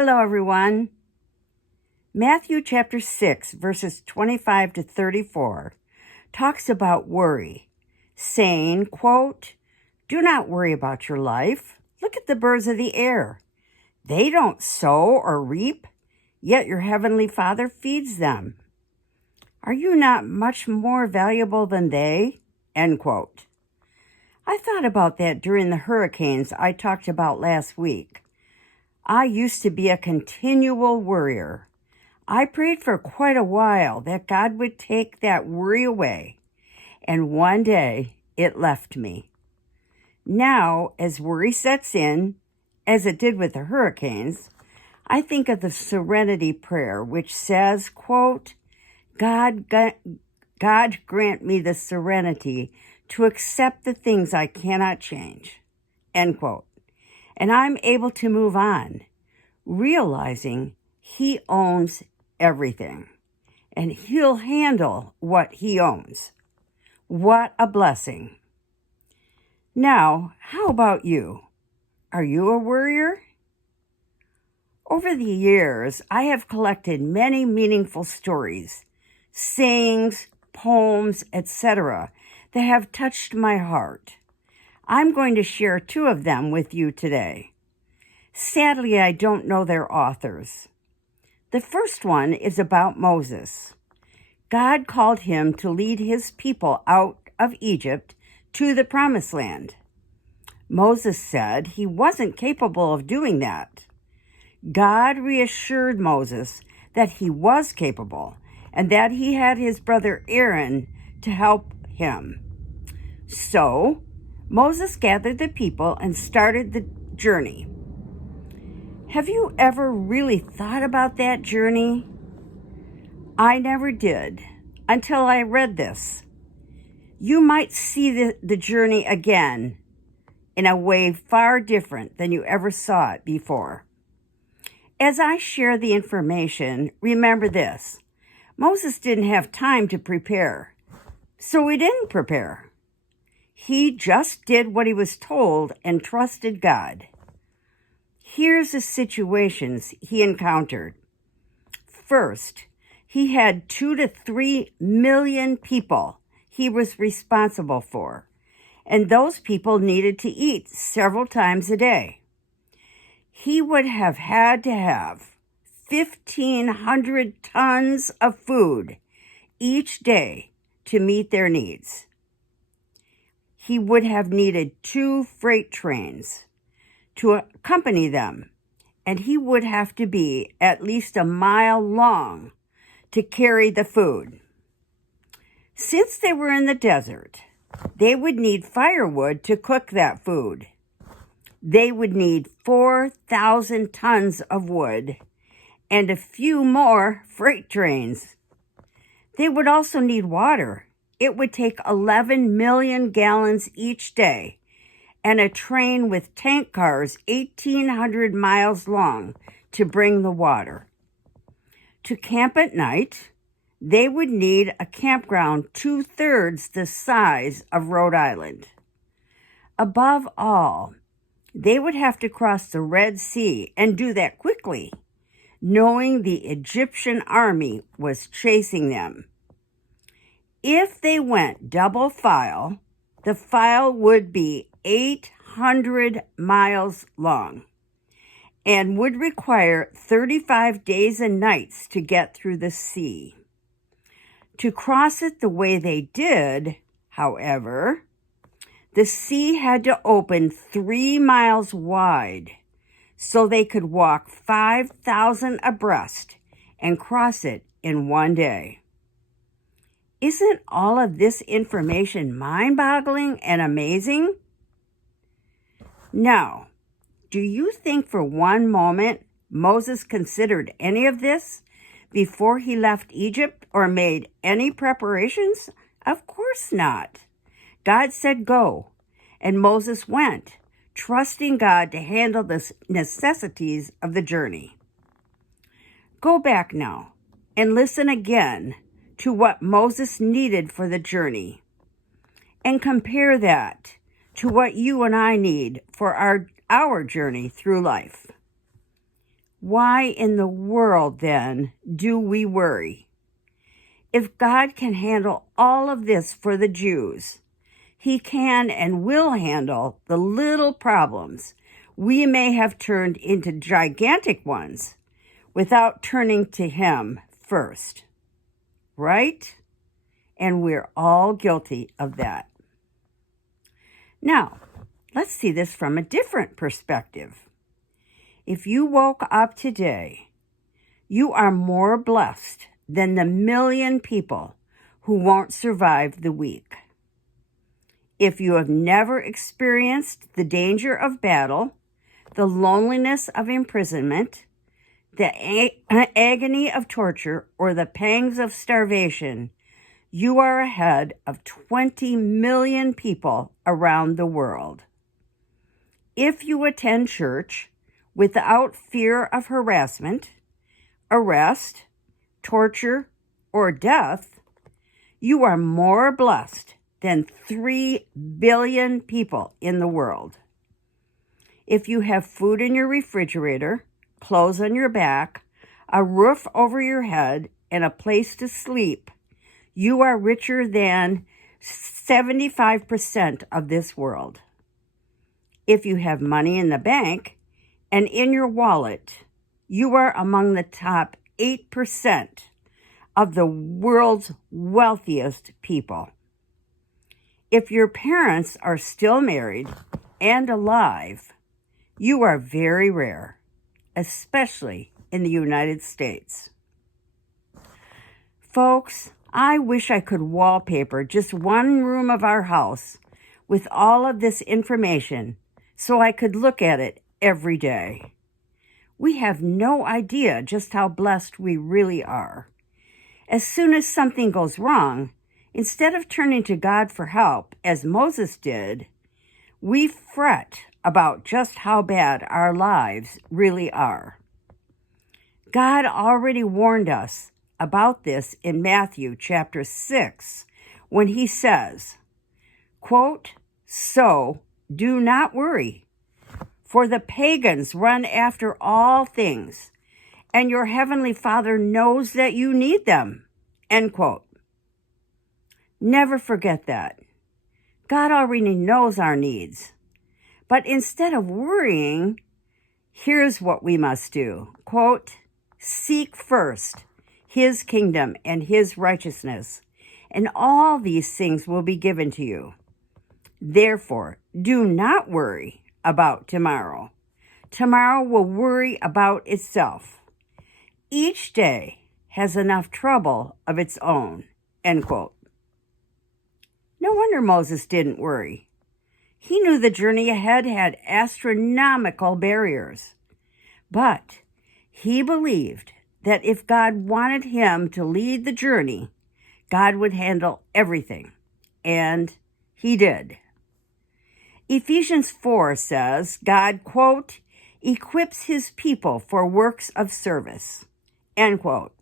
Hello, everyone. Matthew chapter 6, verses 25 to 34 talks about worry, saying, quote, "Do not worry about your life. Look at the birds of the air. They don't sow or reap, yet your heavenly Father feeds them. Are you not much more valuable than they?" End quote. I thought about that during the hurricanes I talked about last week. I used to be a continual worrier. I prayed for quite a while that God would take that worry away, and one day it left me. Now, as worry sets in, as it did with the hurricanes, I think of the serenity prayer, which says, quote, God grant me the serenity to accept the things I cannot change, end quote. And I'm able to move on, realizing He owns everything, and He'll handle what He owns. What a blessing. Now, how about you? Are you a worrier? Over the years, I have collected many meaningful stories, sayings, poems, etc., that have touched my heart. I'm going to share 2 of them with you today. Sadly, I don't know their authors. The first one is about Moses. God called him to lead his people out of Egypt to the Promised Land. Moses said he wasn't capable of doing that. God reassured Moses that he was capable and that he had his brother Aaron to help him. So, Moses gathered the people and started the journey. Have you ever really thought about that journey? I never did until I read this. You might see the journey again in a way far different than you ever saw it before. As I share the information, remember this. Moses didn't have time to prepare, so he didn't prepare. He just did what he was told and trusted God. Here's the situations he encountered. First, he had 2 to 3 million people he was responsible for, and those people needed to eat several times a day. He would have had to have 1,500 tons of food each day to meet their needs. He would have needed 2 freight trains to accompany them, and he would have to be at least a mile long to carry the food. Since they were in the desert, they would need firewood to cook that food. They would need 4,000 tons of wood and a few more freight trains. They would also need water. It would take 11 million gallons each day and a train with tank cars 1,800 miles long to bring the water. To camp at night, they would need a campground 2/3 the size of Rhode Island. Above all, they would have to cross the Red Sea and do that quickly, knowing the Egyptian army was chasing them. If they went double file, the file would be 800 miles long and would require 35 days and nights to get through the sea. To cross it the way they did, however, the sea had to open 3 miles wide so they could walk 5,000 abreast and cross it in one day. Isn't all of this information mind-boggling and amazing? Now, do you think for one moment Moses considered any of this before he left Egypt or made any preparations? Of course not. God said go, and Moses went, trusting God to handle the necessities of the journey. Go back now and listen again to what Moses needed for the journey, and compare that to what you and I need for our journey through life. Why in the world, then, do we worry? If God can handle all of this for the Jews, he can and will handle the little problems we may have turned into gigantic ones without turning to him first. Right? And we're all guilty of that. Now, let's see this from a different perspective. If you woke up today, you are more blessed than the 1,000,000 people who won't survive the week. If you have never experienced the danger of battle, the loneliness of imprisonment, the agony of torture, or the pangs of starvation, you are ahead of 20 million people around the world. If you attend church without fear of harassment, arrest, torture, or death, you are more blessed than 3 billion people in the world. If you have food in your refrigerator, clothes on your back, a roof over your head, and a place to sleep, you are richer than 75% of this world. If you have money in the bank and in your wallet, you are among the top 8% of the world's wealthiest people. If your parents are still married and alive, you are very rare, especially in the United States. Folks, I wish I could wallpaper just one room of our house with all of this information so I could look at it every day. We have no idea just how blessed we really are. As soon as something goes wrong, instead of turning to God for help, as Moses did, we fret about just how bad our lives really are. God already warned us about this in Matthew chapter 6 when he says, quote, "So do not worry, for the pagans run after all things, and your heavenly Father knows that you need them," end quote. Never forget that. God already knows our needs. But instead of worrying, here's what we must do. Quote, "Seek first his kingdom and his righteousness, and all these things will be given to you. Therefore, do not worry about tomorrow. Tomorrow will worry about itself. Each day has enough trouble of its own," end quote. No wonder Moses didn't worry. He knew the journey ahead had astronomical barriers. But he believed that if God wanted him to lead the journey, God would handle everything. And he did. Ephesians 4 says, God, quote, "equips his people for works of service," end quote.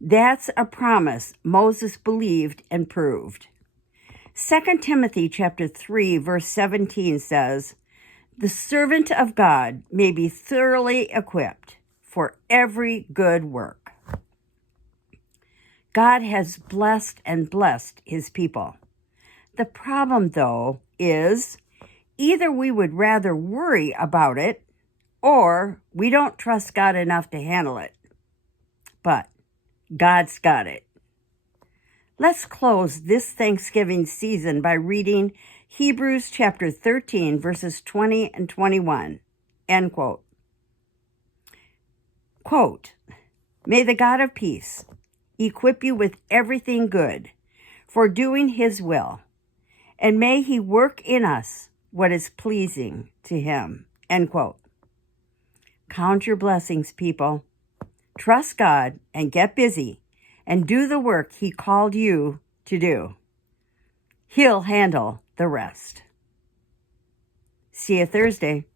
That's a promise Moses believed and proved. 2 Timothy chapter 3, verse 17 says, "The servant of God may be thoroughly equipped for every good work." God has blessed his people. The problem, though, is either we would rather worry about it or we don't trust God enough to handle it. But God's got it. Let's close this Thanksgiving season by reading Hebrews chapter 13, verses 20 and 21, end quote. Quote, "May the God of peace equip you with everything good for doing his will, and may he work in us what is pleasing to him," end quote. Count your blessings, people. Trust God and get busy and do the work he called you to do. He'll handle the rest. See you Thursday.